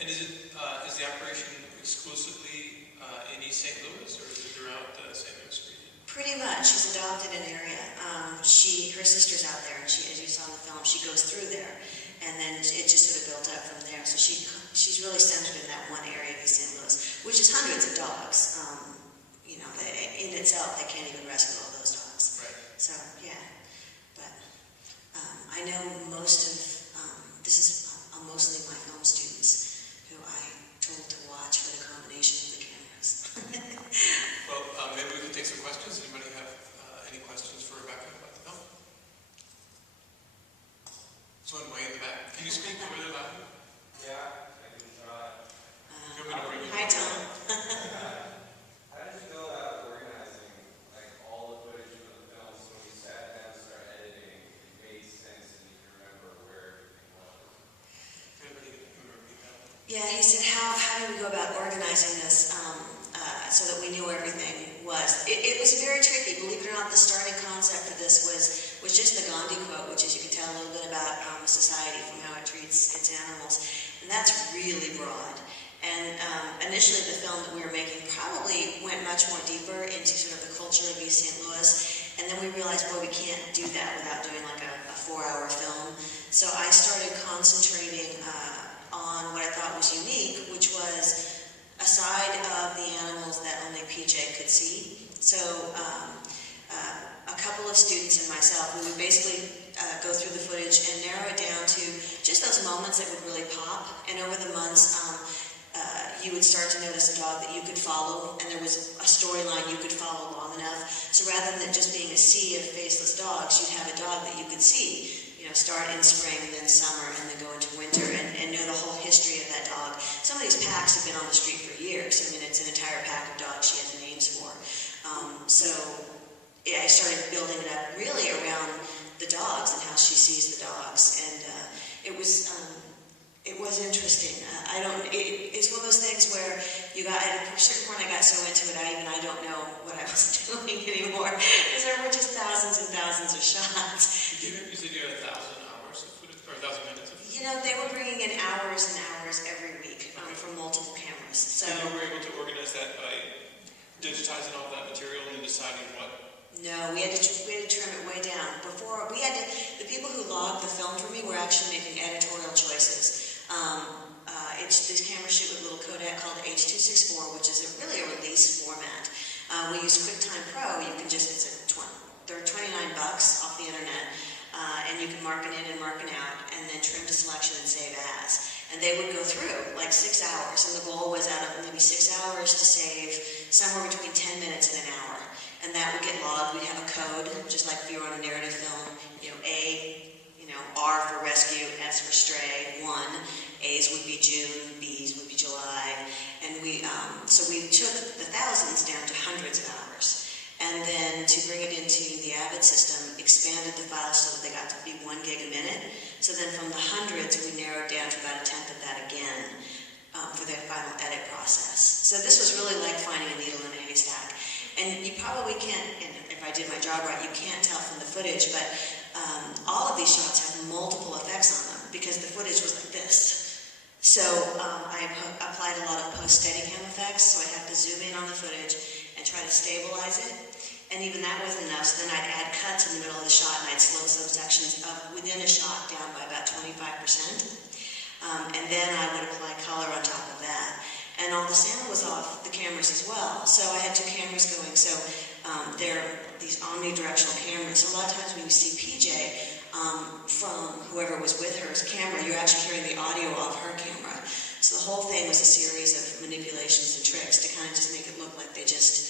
And is the operation exclusively in East St. Louis, or is it throughout St. Louis region? Pretty much. She's adopted an area. Her sister's out there, and she, as you saw in the film, she goes through there, and then it just sort of built up from there. So she's really centered in that one area of East St. Louis, which is hundreds of dogs. You know, in itself, they can't even rescue all those dogs. Right. So yeah, but I know most of this is mostly my film students who I told to watch for the combination of the cameras. Well, maybe we can take some questions. Anybody have any questions for Rebecca about the film? This one way in the back. Can you speak over the loud? Yeah, I can try. Hi, Tom. How did you go about organizing all the footage for the film so when you sat down and started editing, it made sense and you could remember where everything was? Anybody can repeat that? Yeah, he said, how did we go about organizing this so that we knew where everything was? It was very tricky. Believe it or not, the starting concept for this was just the Gandhi quote, which is you can tell a little bit about a society from how it treats its animals. And that's really broad. And initially the film that we were making probably went much more deeper into sort of the culture of East St. Louis. And then we realized, boy, we can't do that without doing like a 4-hour film. So I started concentrating on what I thought was unique, which was a side of the animals that only PJ could see. So a couple of students and myself, we would basically go through the footage and narrow it down to just those moments that would really pop. And over the months, you would start to notice a dog that you could follow, and there was a storyline you could follow long enough. So rather than just being a sea of faceless dogs, you'd have a dog that you could see. You know, start in spring and then summer and then go into winter and know the whole history of that dog. Some of these packs have been on the street for years. I mean, it's an entire pack of dogs she has names for. So yeah, I started building it up really around the dogs and how she sees the dogs. And it was interesting. It's one of those things where at a certain point I got so into it, I don't know what I was doing anymore. Because there were just thousands and thousands of shots. You said you had 1,000 hours of footage, or 1,000 minutes of footage? You know, they were bringing in hours and hours every week from multiple cameras. So you were able to organize that by digitizing all that material and deciding what? No, we had to trim it way down. Before, the people who logged the film for me were actually making editorial choices. It's this camera shoot with a little codec called H.264, which is really a release format. We use QuickTime Pro. You can they're $29 off the internet, and you can mark it in and mark it out, and then trim to selection and save as. And they would go through like 6 hours, and the goal was out of maybe 6 hours to save somewhere between 10 minutes and an hour. And that would get logged. We'd have a code, just like if you were on a narrative film. You know, R for rescue, S for stray, 1. A's would be June, B's would be July. And so we took the thousands down to hundreds of hours. And then to bring it into the Avid system, expanded the files so that they got to be 1 gig a minute. So then from the hundreds, we narrowed down to about 1/10 of that again for the final edit process. So this was really like finding a needle in a haystack. And you probably can't, and if I did my job right, you can't tell from the footage, but all of these shots have multiple effects on them because the footage was like this. So I applied a lot of post-Steadicam effects, so I'd have to zoom in on the footage and try to stabilize it. And even that wasn't enough, so then I'd add cuts in the middle of the shot and I'd slow some sections up within a shot down by about 25%. And then I would apply color on top of that. And all the sound was off the cameras as well. So I had 2 cameras going. So they're these omnidirectional cameras. So a lot of times when you see PJ from whoever was with her's camera, you're actually hearing the audio off her camera. So the whole thing was a series of manipulations and tricks to kind of just make it look like they just